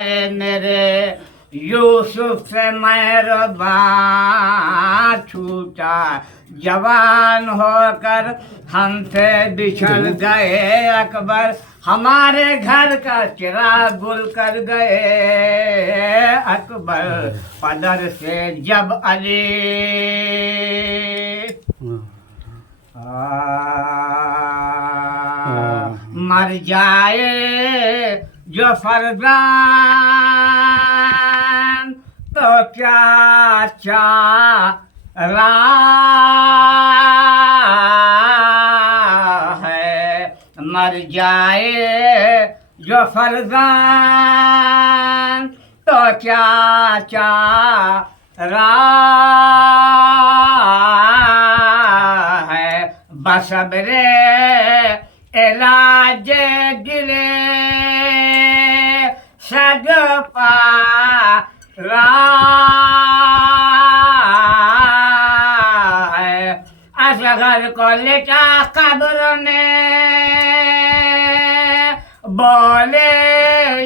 اے میرے یوسف سے مہربان چھوٹا جوان ہو کر ہم سے بچھڑ گئے اکبر ہمارے گھر کا چراغ گل کر گئے اکبر پدر سے جب علی مر جائے جو فرزند تو کیا چارہ ہے مر جائے جو فرزند تو کیا چارہ ہے بصبر علاج دل صد پارہ ہے اصغر کو لٹا قبر میں بولے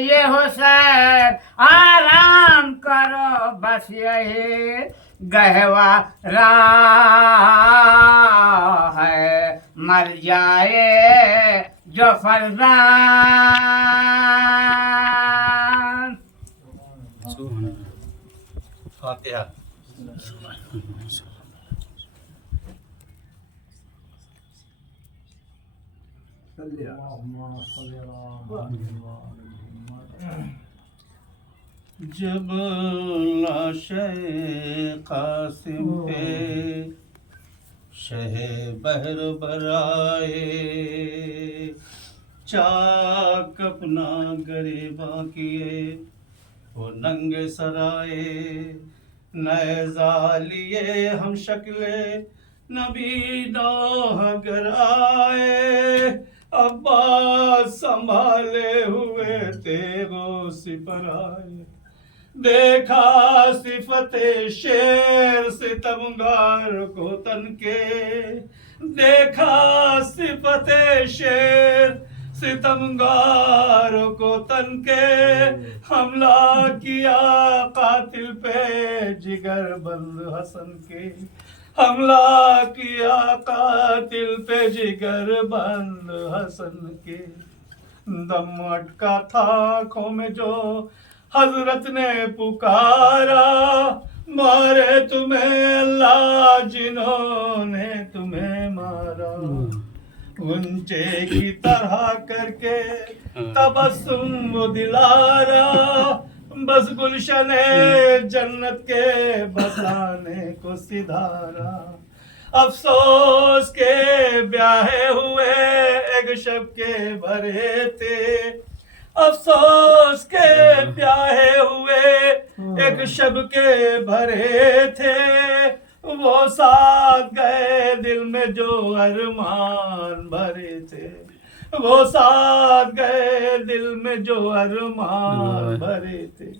یہ حسین آرام کرو بس یہی گہوارہ ہے مر جائے جو فرزند فاتحہ جب لاش قاسم پہ شہ بہر برائے چاک اپنا گریباں کیے وہ ننگ سرائے نیزہ لیے ہم شکل نبی دوہ گر آئے عباس سنبھالے ہوئے تیغو سپرائے دیکھا صفت شیر ستمگار کو تن کے دیکھا صفت شیر ستمگار کو تن کے حملہ کیا قاتل پہ جگر بند حسن کے حملہ کیا قاتل پہ جگر بند حسن کے دم اٹکا تھا آنکھوں میں جو حضرت نے پکارا مارے تمہیں اللہ جنہوں نے تمہیں مارا غنچے کی طرح کر کے تبسم وہ دلارا بس گلشن جنت کے بسانے کو سدھارا افسوس کے بیاہے ہوئے ایک شب کے بھرے تھے افسوس کے بیاہے ہوئے ایک شب کے بھرے تھے وہ ساتھ گئے دل میں جو ارمان بھرے تھے وہ ساتھ گئے دل میں جو ارمان بھرے تھے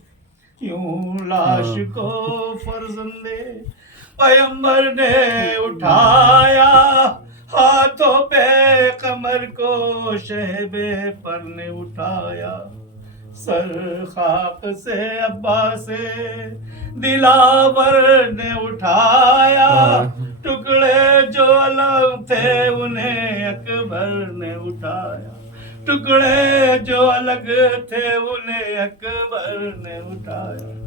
کیوں لاش کو فرزندے پیغمبر نے اٹھایا ہاتھوں پہ قمر کو شہب پر نے اٹھایا سر خاک سے عباس سے دلاور نے اٹھایا ٹکڑے جو الگ تھے انہیں اکبر نے اٹھایا ٹکڑے جو الگ تھے انہیں اکبر نے اٹھایا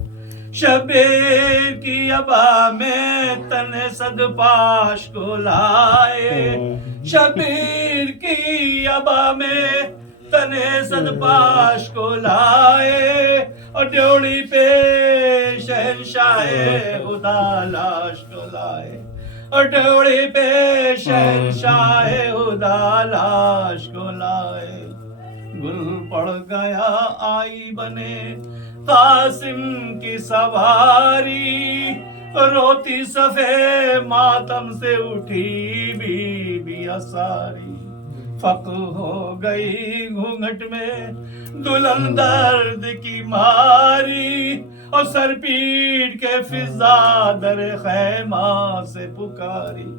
شبیر کی ابا میں تن صد پاش کو لائے شبیر کی ابا میں تن صد پاش کو لائے اور ڈیوڑی پہ شہنشاہ خدا لاش کو لائے اور ڈیوڑی پہ شہنشاہ خدا لاش کو لائے گل پڑ گیا آئی بنے قاسم کی سواری روتی صفے ماتم سے اٹھی بی اساری فق ہو گئی گھونگھٹ میں دلہن درد کی ماری اور سر پیٹ کے فضا در خیمہ سے پکاری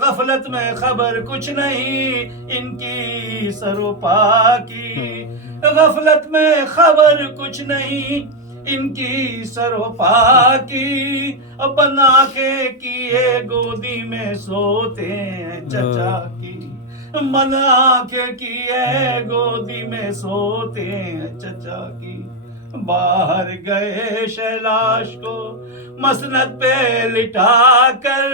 غفلت میں خبر کچھ نہیں ان کی سر و پا کی غفلت میں خبر کچھ نہیں ان کی سر و پا کی، بنا کے کیے گودی میں سوتے ہیں چچا کی، بنا کے کیے گودی میں سوتے ہیں چچا کی، باہر گئے شیلاش کو مسند پہ لٹا کر،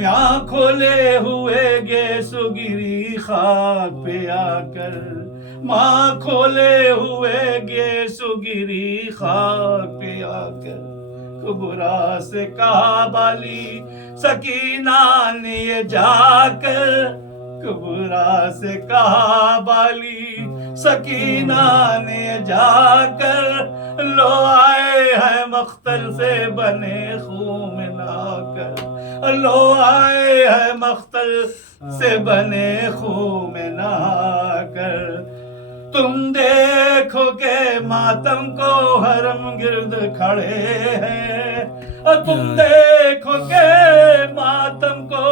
یہاں کھولے ہوئے گیسو گری خاک پہ آ کر، ماں کھولے ہوئے گیسو گری خاک پہ آ کر، کبرا سے کہا بالی سکینہ نے یہ جا کر، کبرا سے کہا بالی سکینہ نے جا کر، لو آئے ہیں مختل سے بنے خون میں نہا کر، لو آئے ہیں مختل سے بنے خون میں نہا کر، تم دیکھو کہ ماتم کو حرم گرد کھڑے ہیں، تم دیکھو کہ ماتم کو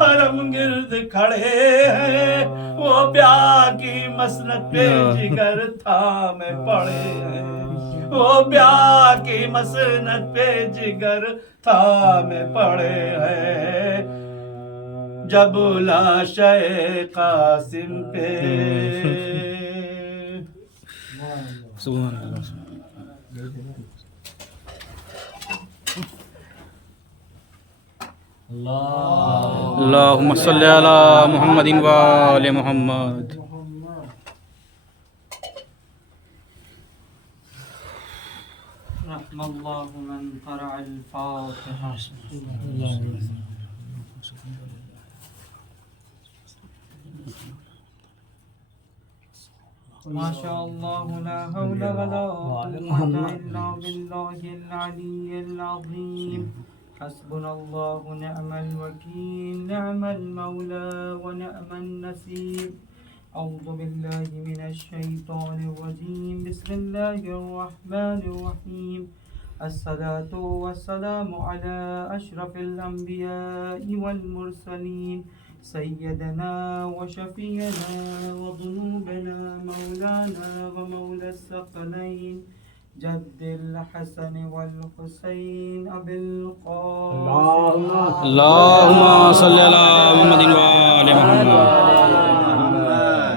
حرم گرد کھڑے ہیں، وہ بیاہ کی مسند پہ جگر تھامے پڑے ہیں، وہ بیاہ کی مسند پہ جگر تھامے پڑے ہیں، جب لاشِ قاسم پہ سبحان اللہ. اللهم صل على محمد وآل محمد. رحم الله من قرأ الفاتحة. ما شاء الله لا حول ولا قوة إلا بالله العلي العظيم. حسبنا الله نعم الوكيل نعم المولى ونعم النصير. أعوذ بالله من الشيطان الرجيم. بسم الله الرحمن الرحيم. الصلاة والسلام على أشرف الأنبياء والمرسلين سيدنا وشفينا وذنوبنا مولانا ومولى الثقلين جد الحسن والحسين أبي القاسم اللهم صل على محمد وآل محمد.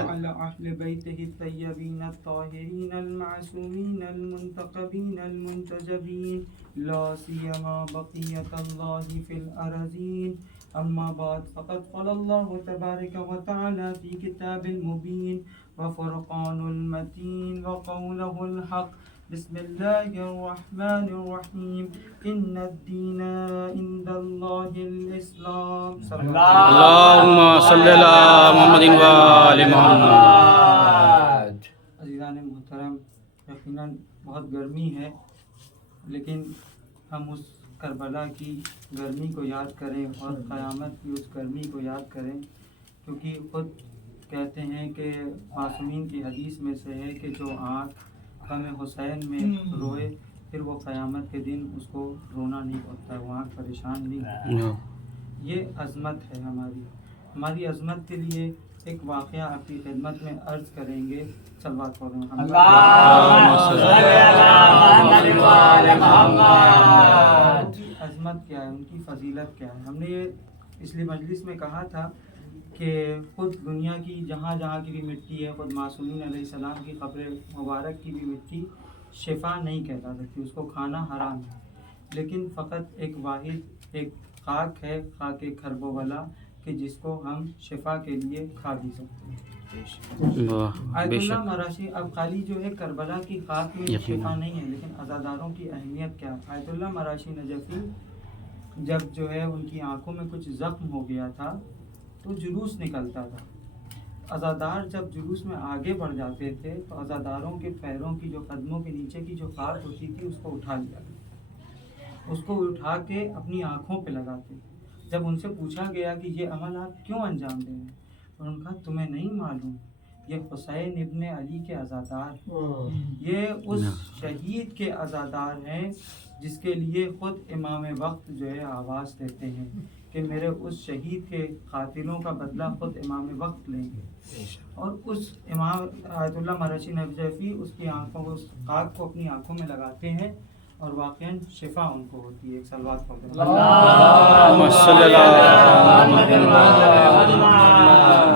وعلى أهل بيته الطيبين الطاهرين المعصومين المنتقبين المنتجبين لا سيما بقية الله في الأرضين. أما بعد فقد قال الله تبارك وتعالى في كتاب المبين وفرقان المتين وقوله الحق. بسم الله الرحمن الرحيم. إن الدين عند الله الإسلام. اللهم صل على محمد وآل محمد. عزیزان محترم، یقیناً بہت گرمی ہے، لیکن ہم اس کربلا کی گرمی کو یاد کریں اور قیامت کی اس گرمی کو یاد کریں، کیونکہ خود کہتے ہیں کہ معصومین کی حدیث میں سے ہے کہ جو آنکھ غم حسین میں روئے پھر وہ قیامت کے دن اس کو رونا نہیں ہوتا ہے، وہ آنکھ پریشان نہیں ہوتی. یہ عظمت ہے ہماری عظمت کے لیے ایک واقعہ آپ کی خدمت میں عرض کریں گے. صلوات پڑھیں. ان کی عظمت کیا ہے، ان کی فضیلت کیا ہے. ہم نے یہ اس لیے مجلس میں کہا تھا کہ خود دنیا کی جہاں جہاں کی بھی مٹی ہے، خود معصومین علیہ السلام کی قبر مبارک کی بھی مٹی شفا نہیں کہتا سکتی، اس کو کھانا حرام ہے. لیکن فقط ایک واحد ایک خاک ہے، خاک کھربو والا، کہ جس کو ہم شفا کے لیے کھا بھی سکتے ہیں. آیت اللہ مراشی. اب خالی جو ہے کربلا کی خاک میں شفا نہیں ہے، لیکن عزاداروں کی اہمیت کیا ہے. آیت اللہ مراشی نجفی جب جو ہے ان کی آنکھوں میں کچھ زخم ہو گیا تھا تو جلوس نکلتا تھا. عزادار جب جلوس میں آگے بڑھ جاتے تھے تو عزاداروں کے پیروں کی جو قدموں کے نیچے کی جو خاک ہوتی تھی اس کو اٹھا لیا کرتے، اس کو اٹھا کے اپنی آنکھوں پہ لگاتے. جب ان سے پوچھا گیا کہ یہ عمل آپ کیوں انجام دیں گے، انہوں نے کہا تمہیں نہیں معلوم یہ حسین ابن علی کے عزادار ہیں، یہ اس شہید کے عزادار ہیں جس کے لیے خود امام وقت جو ہے آواز دیتے ہیں کہ میرے اس شہید کے قاتلوں کا بدلہ خود امام وقت لیں گے، اور اس امام آیت اللہ مرشی نجفی اس کی آنکھوں کو، اس خاک کو اپنی آنکھوں میں لگاتے ہیں اور واقعاً شفا ان کو ہوتی ہے۔ ایک صلوات پڑھتے ہیں۔ اللہم صلی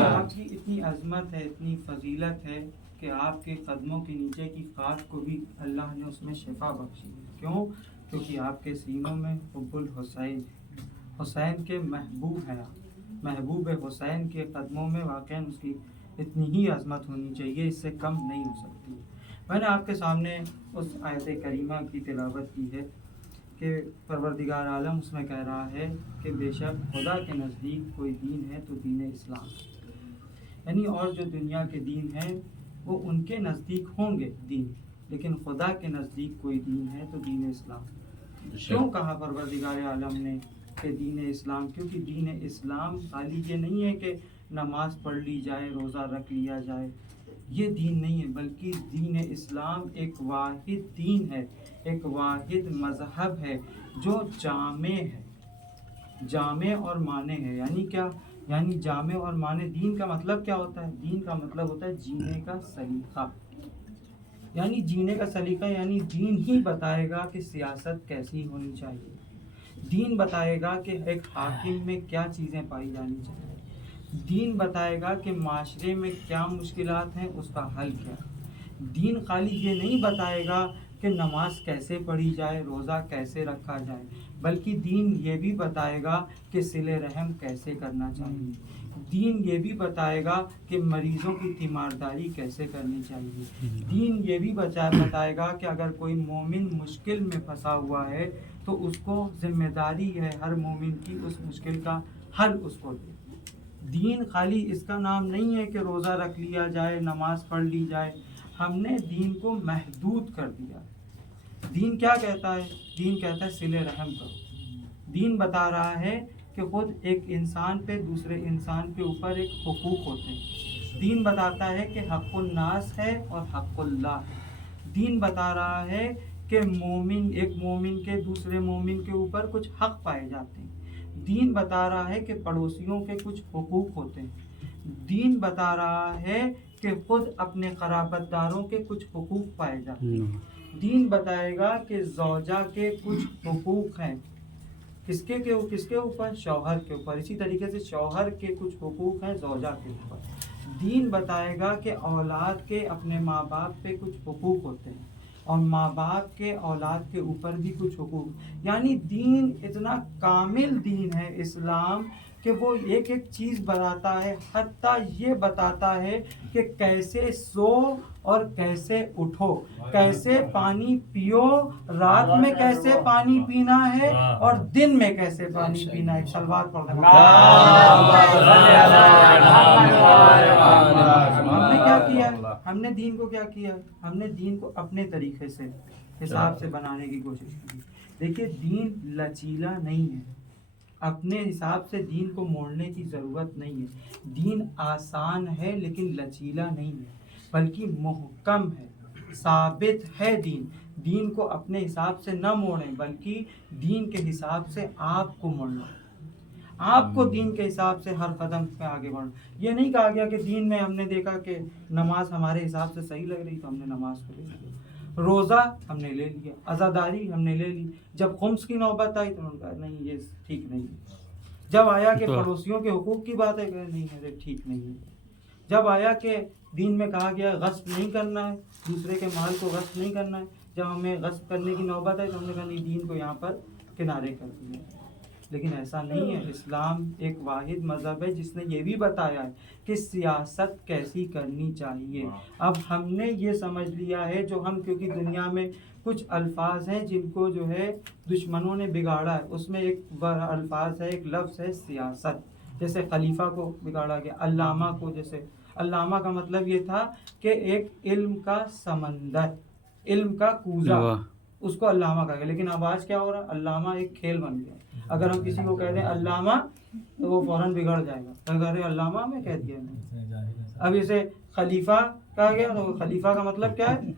آپ کی اتنی عظمت ہے، اتنی فضیلت ہے کہ آپ کے قدموں کے نیچے کی خاک کو بھی اللہ نے اس میں شفا بخشی ہے۔ کیوں؟ کیونکہ آپ کے سینوں میں حب الحسین، حسین کے محبوب ہیں، محبوب حسین کے قدموں میں واقعاً اس کی اتنی ہی عظمت ہونی چاہیے، اس سے کم نہیں ہو سکتی۔ میں نے آپ کے سامنے اس آیت کریمہ کی تلاوت کی ہے کہ پروردگار عالم اس میں کہہ رہا ہے کہ بے شک خدا کے نزدیک کوئی دین ہے تو دین اسلام، یعنی اور جو دنیا کے دین ہیں وہ ان کے نزدیک ہوں گے دین، لیکن خدا کے نزدیک کوئی دین ہے تو دین اسلام۔ کیوں کہا پروردگار عالم نے کہ دین اسلام؟ کیونکہ دین اسلام خالی یہ نہیں ہے کہ نماز پڑھ لی جائے، روزہ رکھ لیا جائے، یہ دین نہیں ہے، بلکہ دین اسلام ایک واحد دین ہے، ایک واحد مذہب ہے جو جامع ہے، جامع اور مانع ہے۔ یعنی کیا؟ یعنی جامع اور مانع۔ دین کا مطلب کیا ہوتا ہے؟ دین کا مطلب ہوتا ہے جینے کا سلیقہ، یعنی جینے کا سلیقہ، یعنی دین ہی بتائے گا کہ سیاست کیسی ہونی چاہیے، دین بتائے گا کہ ایک حاکم میں کیا چیزیں پائی جانی چاہیے، دین بتائے گا کہ معاشرے میں کیا مشکلات ہیں، اس کا حل کیا۔ دین خالی یہ نہیں بتائے گا کہ نماز کیسے پڑھی جائے، روزہ کیسے رکھا جائے، بلکہ دین یہ بھی بتائے گا کہ صلہ رحم کیسے کرنا چاہیے، دین یہ بھی بتائے گا کہ مریضوں کی تیمارداری کیسے کرنی چاہیے، دین یہ بھی بتائے گا کہ اگر کوئی مومن مشکل میں پھنسا ہوا ہے تو اس کو ذمہ داری ہے ہر مومن کی اس مشکل کا حل اس کو دے۔ دین خالی اس کا نام نہیں ہے کہ روزہ رکھ لیا جائے، نماز پڑھ لی جائے، ہم نے دین کو محدود کر دیا۔ دین کیا کہتا ہے؟ دین کہتا ہے صلہ رحم کرو۔ دین بتا رہا ہے کہ خود ایک انسان پہ دوسرے انسان کے اوپر ایک حقوق ہوتے ہیں۔ دین بتاتا ہے کہ حق الناس ہے اور حق اللہ ہے۔ دین بتا رہا ہے کہ مومن، ایک مومن کے دوسرے مومن کے اوپر کچھ حق پائے جاتے ہیں۔ دین بتا رہا ہے کہ پڑوسیوں کے کچھ حقوق ہوتے ہیں۔ دین بتا رہا ہے کہ خود اپنے قرابت داروں کے کچھ حقوق پائے جاتے ہیں۔ دین بتائے گا کہ زوجہ کے کچھ حقوق ہیں، کس کے اوپر؟ شوہر کے اوپر۔ اسی طریقے سے شوہر کے کچھ حقوق ہیں زوجہ کے اوپر۔ دین بتائے گا کہ اولاد کے اپنے ماں باپ پہ کچھ حقوق ہوتے ہیں، اور ماں باپ کے اولاد کے اوپر بھی کچھ حقوق۔ یعنی دین اتنا کامل دین ہے اسلام کہ وہ ایک ایک چیز بتاتا ہے، حتیٰ یہ بتاتا ہے کہ کیسے سو اور کیسے اٹھو، کیسے پانی پیو، رات میں کیسے پانی پینا ہے اور دن میں کیسے پانی پینا ہے۔ صلوات پڑھنا۔ ہم نے کیا کیا؟ ہم نے دین کو کیا کیا؟ ہم نے دین کو اپنے طریقے سے حساب سے بنانے کی کوشش کی۔ دیکھیے دین لچیلا نہیں ہے، اپنے حساب سے دین کو موڑنے کی ضرورت نہیں ہے۔ دین آسان ہے لیکن لچیلا نہیں ہے، بلکہ محکم ہے، ثابت ہے۔ دین کو اپنے حساب سے نہ موڑیں، بلکہ دین کے حساب سے آپ کو موڑنا، آپ کو دین کے حساب سے ہر قدم پہ آگے بڑھنا۔ یہ نہیں کہا گیا کہ دین میں ہم نے دیکھا کہ نماز ہمارے حساب سے صحیح لگ رہی تو ہم نے نماز کو لے لیا، روزہ ہم نے لے لیا، عزاداری ہم نے لے لی، جب خمس کی نوبت آئی تو انہوں نے کہا نہیں یہ ٹھیک نہیں ہے۔ جب آیا کہ پڑوسیوں کے حقوق کی بات ہے کہ نہیں ہے ٹھیک نہیں ہے۔ جب آیا کہ دین میں کہا گیا غصب نہیں کرنا ہے، دوسرے کے مال کو غصب نہیں کرنا ہے، جب ہمیں غصب کرنے کی نوبت ہے تو ہم نے کہا نہیں، دین کو یہاں پر کنارے کر دیا۔ لیکن ایسا نہیں ہے، اسلام ایک واحد مذہب ہے جس نے یہ بھی بتایا ہے کہ سیاست کیسی کرنی چاہیے۔ اب ہم نے یہ سمجھ لیا ہے جو ہم، کیونکہ دنیا میں کچھ الفاظ ہیں جن کو جو ہے دشمنوں نے بگاڑا ہے، اس میں ایک الفاظ ہے، ایک لفظ ہے سیاست، جیسے خلیفہ کو بگاڑا گیا، علامہ کو، جیسے علامہ کا مطلب یہ تھا کہ ایک علم کا سمندر، علم کا کوزہ، اس کو علامہ کہا گیا۔ لیکن اب آج کیا ہو رہا ہے؟ علامہ ایک کھیل بن گیا۔ اگر ہم کسی کو کہہ دیں علامہ تو وہ فوراً بگڑ جائے گا، اگر علامہ میں کہہ دیا۔ اب اسے خلیفہ کہا گیا تو خلیفہ کا مطلب کیا ہے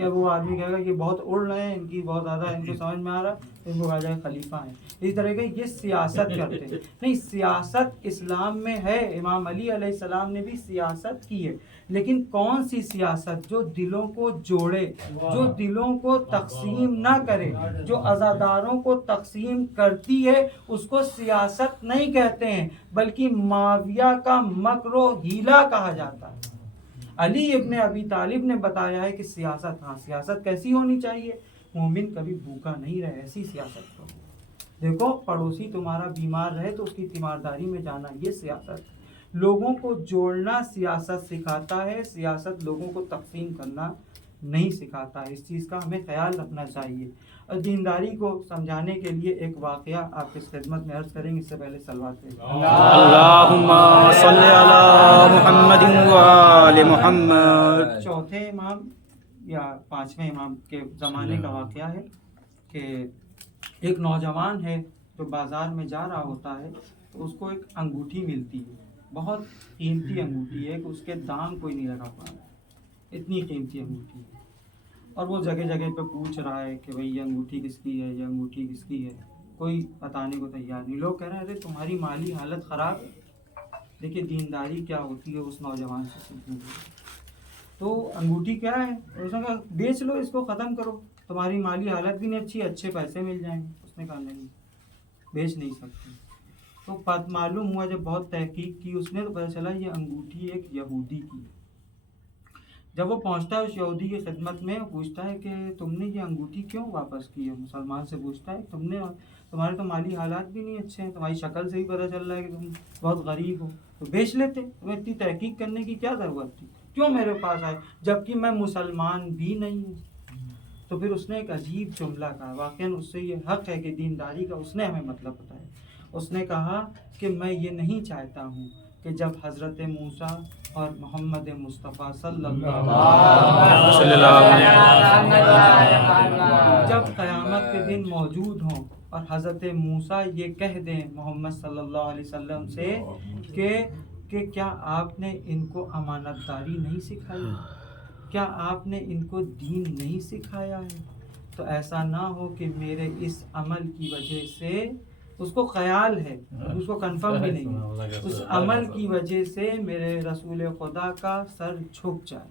کہ وہ آدمی کہے گا کہ بہت اڑ رہے ہیں، ان کی بہت زیادہ ان کو سمجھ میں آ رہا ہے، ان کو کہا جائے خلیفہ ہیں. اسی طرح کے یہ سیاست کرتے ہیں. نہیں، سیاست اسلام میں ہے. امام علی علیہ السلام نے بھی سیاست کی ہے، لیکن کون سی سیاست؟ جو دلوں کو جوڑے، جو دلوں کو تقسیم نہ کرے. جو عزاداروں کو تقسیم کرتی ہے اس کو سیاست نہیں کہتے ہیں، بلکہ معاویہ کا مکر و ہیلا کہا جاتا ہے. علی ابن ابی طالب نے بتایا ہے کہ سیاست، ہاں سیاست کیسی ہونی چاہیے؟ مومن کبھی بھوکا نہیں رہے، ایسی سیاست کرو. دیکھو پڑوسی تمہارا بیمار رہے تو اس کی تیمارداری میں جانا، یہ سیاست. لوگوں کو جوڑنا سیاست سکھاتا ہے، سیاست لوگوں کو تقسیم کرنا نہیں سکھاتا ہے. اس چیز کا ہمیں خیال رکھنا چاہیے. اور دینداری کو سمجھانے کے لیے ایک واقعہ آپ کی خدمت میں عرض کریں گے. اس سے پہلے صلوات پڑھیں. اللہم صلی علی محمد وآل محمد. چوتھے امام یا پانچویں امام کے زمانے کا واقعہ ہے کہ ایک نوجوان ہے جو بازار میں جا رہا ہوتا ہے تو اس کو ایک انگوٹھی ملتی ہے، بہت قیمتی انگوٹھی ہے کہ اس کے دام کوئی نہیں لگا پا رہا، اتنی قیمتی انگوٹھی ہے. اور وہ جگہ جگہ پہ پوچھ رہا ہے کہ بھئی یہ انگوٹھی کس کی ہے، یہ انگوٹھی کس کی ہے. کوئی بتانے کو تیار نہیں. لوگ کہہ رہے ہیں ارے تمہاری مالی حالت خراب ہے. دیکھیے دینداری کیا ہوتی ہے اس نوجوان سے سیکھنے کو. تو انگوٹھی کیا ہے؟ اس نے کہا بیچ لو، اس کو ختم کرو، تمہاری مالی حالت بھی نہیں اچھی، اچھے پیسے مل جائیں گے. اس نے کہا نہیں، بیچ نہیں سکتے. تو معلوم ہوا، جب بہت تحقیق کی اس نے تو پتہ چلا یہ انگوٹھی ایک یہودی کی ہے. جب وہ پہنچتا ہے اس یہودی کی خدمت میں، پوچھتا ہے کہ تم نے یہ انگوٹھی کیوں واپس کی ہے؟ مسلمان سے پوچھتا ہے تمہارے تو مالی حالات بھی نہیں اچھے ہیں، تمہاری شکل سے ہی پتہ چل رہا ہے کہ تم بہت غریب ہو، تو بیچ لیتے، تمہیں اتنی تحقیق کرنے کی کیا ضرورت تھی، کیوں میرے پاس آئے جبکہ میں مسلمان بھی نہیں ہوں. تو پھر اس نے ایک عجیب جملہ کہا، واقعاً اس سے یہ حق ہے کہ دینداری کا اس نے ہمیں مطلب بتایا. اس نے کہا کہ میں یہ نہیں چاہتا ہوں کہ جب حضرت موسیٰ اور محمد مصطفیٰ صلی اللہ جب قیامت کے دن موجود ہوں اور حضرت موسیٰ یہ کہہ دیں محمد صلی اللہ علیہ وسلم سے کہ کیا آپ نے ان کو امانت داری نہیں سکھائی، کیا آپ نے ان کو دین نہیں سکھایا ہے، تو ایسا نہ ہو کہ میرے اس عمل کی وجہ سے، اس کو خیال ہے، اس کو کنفرم بھی نہیں ہے، اس عمل کی وجہ سے میرے رسول خدا کا سر جھک جائے.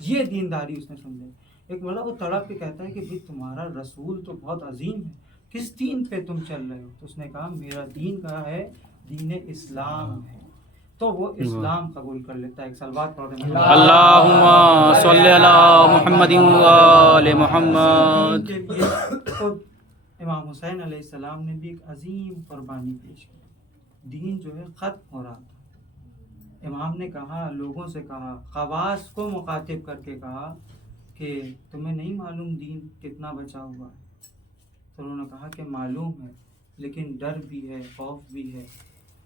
یہ دینداری اس نے سمجھا. ایک مرد وہ تڑپ کے کہتا ہے کہ بھئی تمہارا رسول تو بہت عظیم ہے، کس دین پہ تم چل رہے ہو؟ تو اس نے کہا میرا دین کا ہے، دین اسلام ہے. تو وہ اسلام قبول کر لیتا ہے. ایک صلوات پڑھ دیں. اللہم صلی علی محمد وآل محمد. کے لیے خود امام حسین علیہ السلام نے بھی ایک عظیم قربانی پیش کی. دین جو ہے ختم ہو رہا تھا. امام نے کہا، لوگوں سے کہا، خواص کو مخاطب کر کے کہا کہ تمہیں نہیں معلوم دین کتنا بچا ہوا ہے؟ تو انہوں نے کہا کہ معلوم ہے، لیکن ڈر بھی ہے، خوف بھی ہے.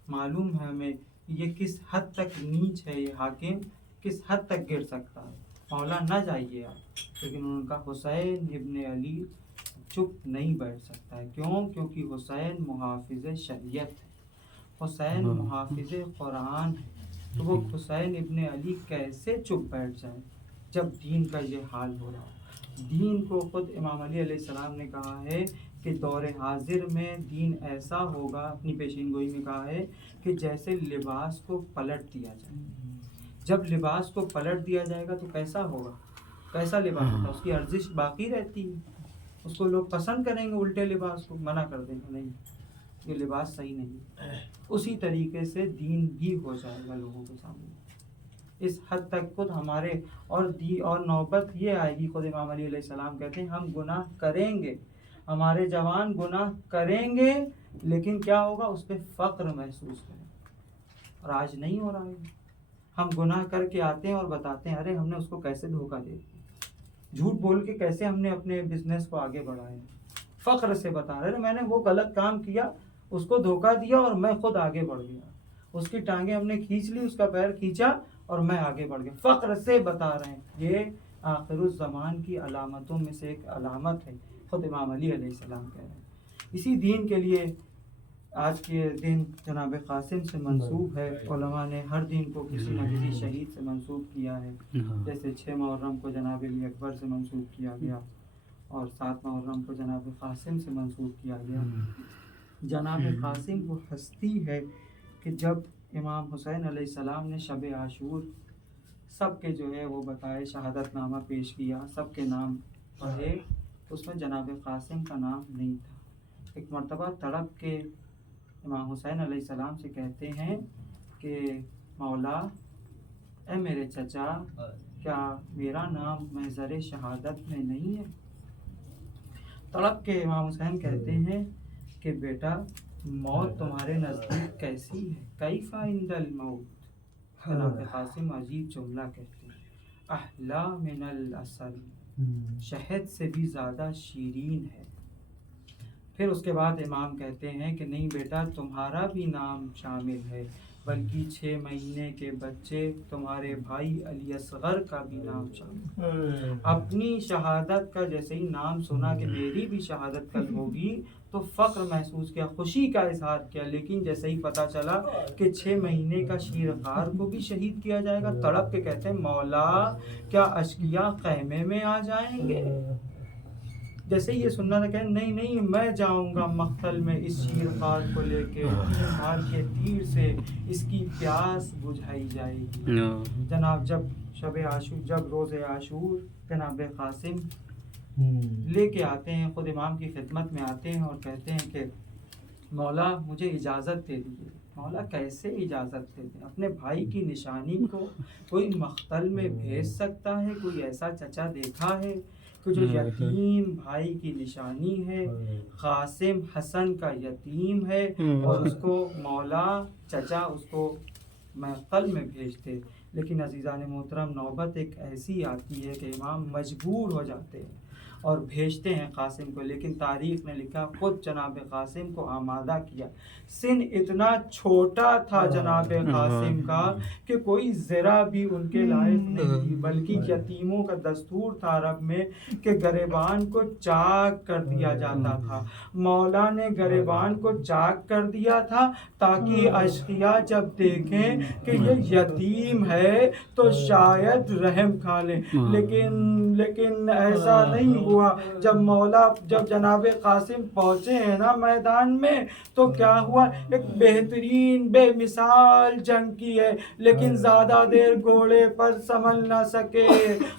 معلوم ہے ہمیں یہ کس حد تک نیچ ہے، یہ حاکم کس حد تک گر سکتا ہے، مولا نہ جائیے آپ. لیکن انہوں نے کہا حسین ابن علی چپ نہیں بیٹھ سکتا ہے. کیوں؟ کیونکہ حسین محافظ شریعت ہے، حسین محافظ قرآن ہے. تو وہ حسین ابن علی کیسے چپ بیٹھ جائے جب دین کا یہ حال ہو رہا ہے؟ دین کو خود امام علی علیہ السلام نے کہا ہے کہ دور حاضر میں دین ایسا ہوگا، اپنی پیشین گوئی میں کہا ہے کہ جیسے لباس کو پلٹ دیا جائے. جب لباس کو پلٹ دیا جائے گا تو کیسا ہوگا، کیسا لباس ہوتا ہے؟ اس کی ارزش باقی رہتی ہے، اس کو لوگ پسند کریں گے، الٹے لباس کو منع کر دیں گے نہیں یہ لباس صحیح نہیں. اسی طریقے سے دین بھی ہو جائے گا لوگوں کے سامنے. اس حد تک خود ہمارے اور نوبت یہ آئے گی، خود امام علی علیہ السلام کہتے ہیں ہم گناہ کریں گے، ہمارے جوان گناہ کریں گے، لیکن کیا ہوگا؟ اس پہ فخر محسوس کریں. اور آج نہیں ہو رہا ہے. ہم گناہ کر کے آتے ہیں اور بتاتے ہیں ارے ہم نے اس کو کیسے دھوکہ دے دیا، جھوٹ بول کے کیسے ہم نے اپنے بزنس کو آگے بڑھایا. فخر سے بتا رہے میں نے وہ غلط کام کیا، اس کو دھوکہ دیا اور میں خود آگے بڑھ گیا. اس کی ٹانگیں ہم نے کھینچ لی، اس کا پیر کھینچا اور میں آگے بڑھ گیا. فخر سے بتا رہے ہیں. یہ آخر الزمان کی علامتوں میں سے ایک علامت ہے، خود امام علی علیہ السلام کہہ رہے ہیں. اسی دین کے لیے آج کے دن جناب قاسم سے منسوب ہے. علماء نے ہر دن کو کسی نہ کسی شہید سے منسوب کیا ہے. جیسے 6 محرم کو جناب علی اکبر سے منسوب کیا گیا اور 7 محرم کو جناب قاسم سے منسوب کیا گیا. جناب قاسم وہ ہستی ہے کہ جب امام حسین علیہ السلام نے شب عاشور سب کے جو ہے وہ بتائے، شہادت نامہ پیش کیا، سب کے نام پڑھے، اس میں جناب قاسم کا نام نہیں تھا. ایک مرتبہ تڑپ کے امام حسین علیہ السلام سے کہتے ہیں کہ مولا اے میرے چچا، کیا میرا نام محضر شہادت میں نہیں ہے؟ تڑپ کے امام حسین کہتے ہیں کہ بیٹا موت تمہارے نزدیک کیسی ہے؟ کیف عند الموت؟ جناب قاسم عجیب جملہ کہتے ہیں، احلا من العسل، شہد سے بھی زیادہ شیرین ہے. پھر اس کے بعد امام کہتے ہیں کہ نہیں بیٹا، تمہارا بھی نام شامل ہے، بلکہ 6 مہینے کے بچے تمہارے بھائی علی اصغر کا بھی نام شامل ہے. اپنی شہادت کا جیسے ہی نام سنا کہ میری بھی شہادت کل ہوگی تو فخر محسوس کیا، خوشی کا اظہار کیا. لیکن جیسے ہی پتہ چلا کہ 6 مہینے کا شیرخوار کو بھی شہید کیا جائے گا، تڑپ کے کہتے ہیں مولا کیا اشقیاء خیمے میں آ جائیں گے؟ جیسے یہ سننا تھا کہ نہیں نہیں میں جاؤں گا مقتل میں اس شیرخوار کو لے کے، خار کے تیر سے اس کی پیاس بجھائی جائے گی. جناب جب روز عاشور جناب قاسم لے کے آتے ہیں، خود امام کی خدمت میں آتے ہیں اور کہتے ہیں کہ مولا مجھے اجازت دے دیجیے. مولا کیسے اجازت دے دیں؟ اپنے بھائی کی نشانی کو کوئی مقتل میں بھیج سکتا ہے؟ کوئی ایسا چچا دیکھا ہے کہ جو یتیم بھائی کی نشانی ہے؟ قاسم حسن کا یتیم ہے اور اس کو مولا چچا اس کو مقتل میں بھیجتے. لیکن عزیزان محترم، نوبت ایک ایسی آتی ہے کہ امام مجبور ہو جاتے ہیں اور بھیجتے ہیں قاسم کو. لیکن تاریخ نے لکھا خود جناب قاسم کو آمادہ کیا. سن اتنا چھوٹا تھا جناب قاسم کا کہ کوئی ذرا بھی ان کے لائق نہیں تھی، بلکہ یتیموں کا دستور تھا عرب میں کہ گریبان کو چاک کر دیا جاتا تھا. مولا نے گریبان کو چاک کر دیا تھا تاکہ اشقیاء جب دیکھیں کہ یہ یتیم ہے تو شاید رحم کھا لیں. لیکن ایسا نہیں ہوا. جب جناب قاسم پہنچے ہیں نا میدان میں تو کیا ہوا؟ ایک بہترین بے مثال جنگ کی ہے، لیکن زیادہ دیر گھوڑے پر سنبھل نہ سکے.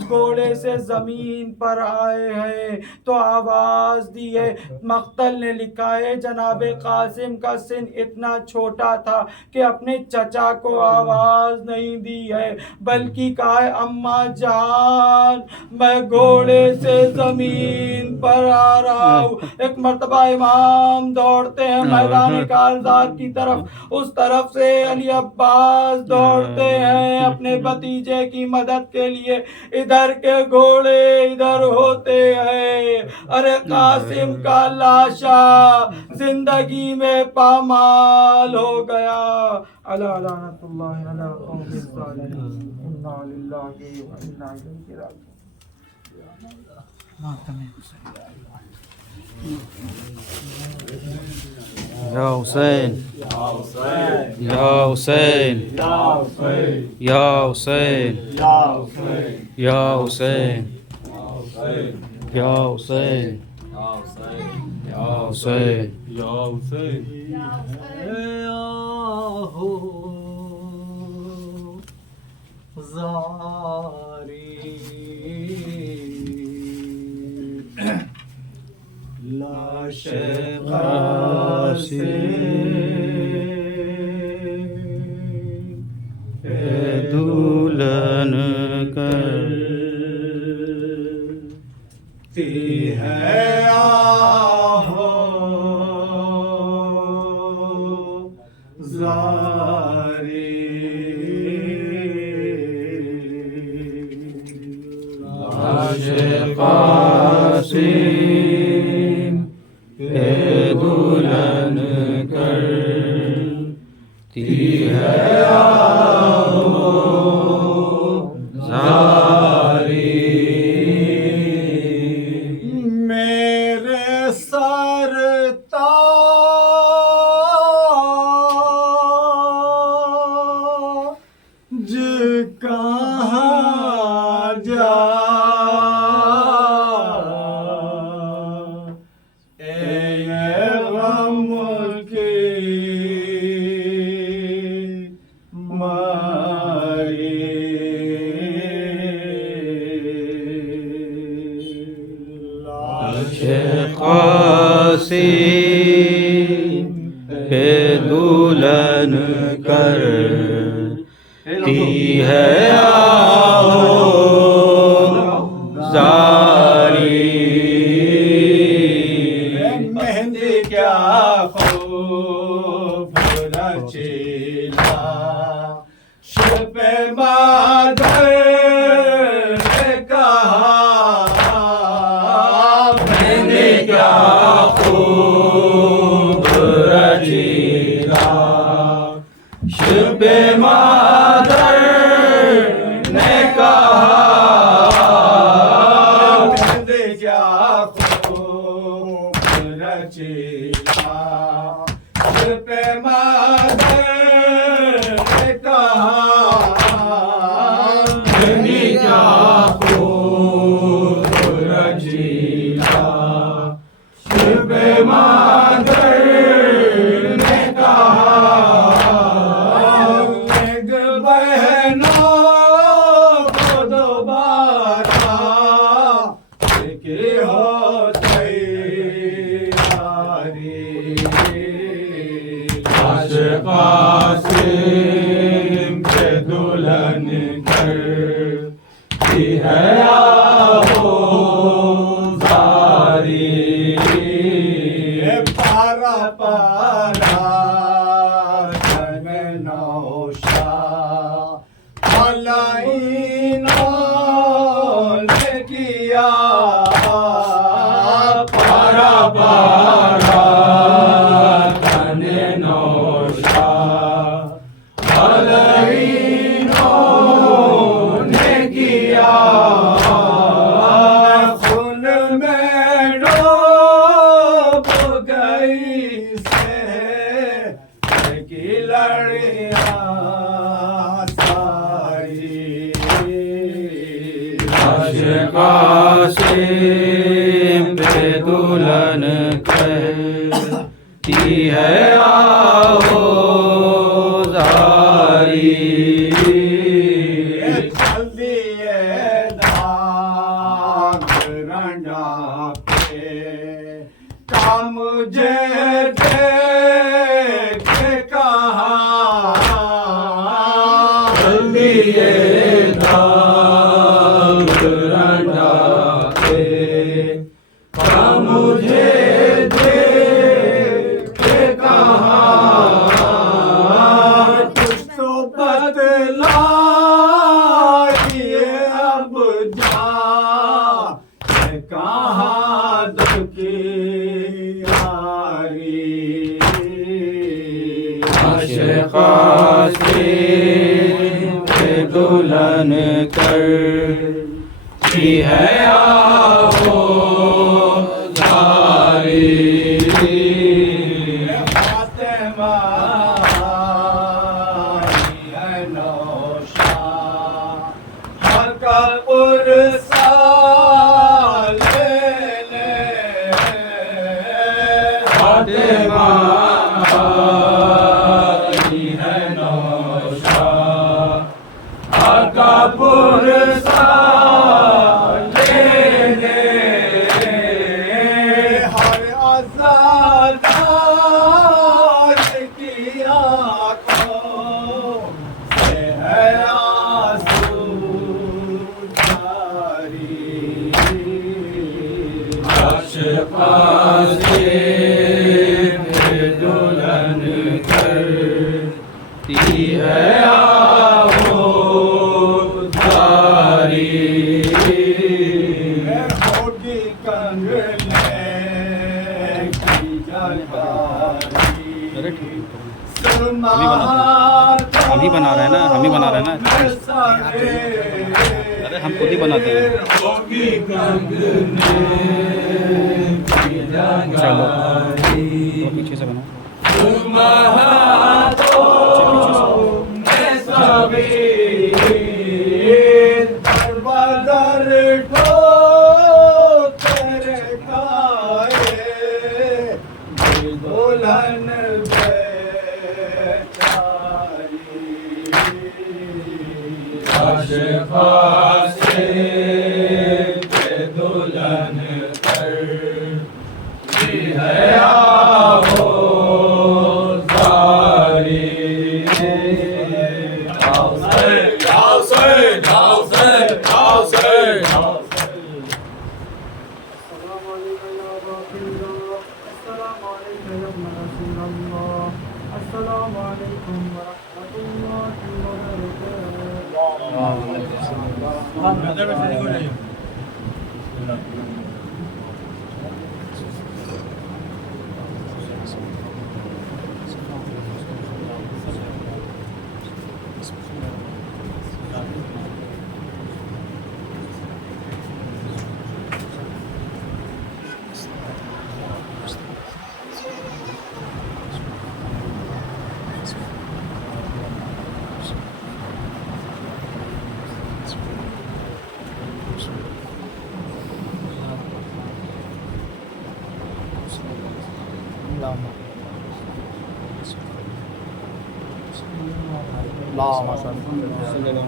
گھوڑے سے زمین پر آئے ہیں تو آواز دی ہے. مقتل نے لکھا ہے جناب قاسم کا سن اتنا چھوٹا تھا کہ اپنے چچا کو آواز نہیں دی ہے، بلکہ کہا ہے اماں جان میں گھوڑے سے زمین پر آ رہا ہوں. ایک مرتبہ امام دوڑتے ہیں میدان کارزات کی طرف، اس طرف سے علی عباس دوڑتے ہیں اپنے بھتیجے کی مدد کے لیے. ادھر کے گھوڑے ادھر ہوتے ہیں. ارے قاسم کا لاشا زندگی میں پامال ہو گیا. الا لعنت اللہ علی قوم الظالمین. انا للہ و انا الیہ راجعون. یا حسین یا حسین یا حسین یا حسین یا حسین یا حسین یا حسین. لاش قاسم دلہن کرتی ہے آہو زاری. لاش قاسم دلہن کرتی ہے آہو زاری. میرے سرتاج قاسم پہ دلہن کرتی ہے آہو زاری مہندی کیا خوب رچیلا شب مادر نے کہا مہندی کیا خوب رچیلا شب مادر نے کہا مہندی کیا خوب رچیلا شب مادر نے کہا مہندی کیا خوب رچیلا شب مادر نے کہا ایک بہنوں کو دوبارہ کی ہو تیاری قاسم پہ دلہن کرتی ہے آہو زاری پارا پارا جن نوشا علائنوں نے کیا پارا پارا تن نوشا علائنوں نے کیا خون میں ڈوب گئی سے کی لڑیاں ساری قاسم پہ دلہن کہتی ہے آہو زاری جلدی داغ رنڈا پہ کام مجھے دیکھ کے کہا جلدی داغ رنڈا پہ کام مجھے دیکھ کے کہا کچھ تو بدلا یہ اب جا کہاں دکھی آری قاسم پہ دلہن کرتی ہے آہو زاری فاطمہ ہے نوشا ہر کا پرسا لے لے فاطمہ ہے نوشا آقا پرسا لے لے ہر آزادار کی آنکھوں سے ہے آنسو جاری قاسم پہ دلہن کرتی ہے آہو زاری ہوگی کنگلے کی جلواری ہم ہی بنا رہے ہیں نا ہم ہی بنا رہے ہیں نا ارے ہم خود ہی بناتے ہیں چلو پیچھے سے بنا دلہن ہے آہو زاری السلام علیکم یا باقی اللہ، السلام علیکم یا ابن رسول اللہ، السلام علیکم ورحمۃ اللہ وبرکاتہ۔ اللهم صل على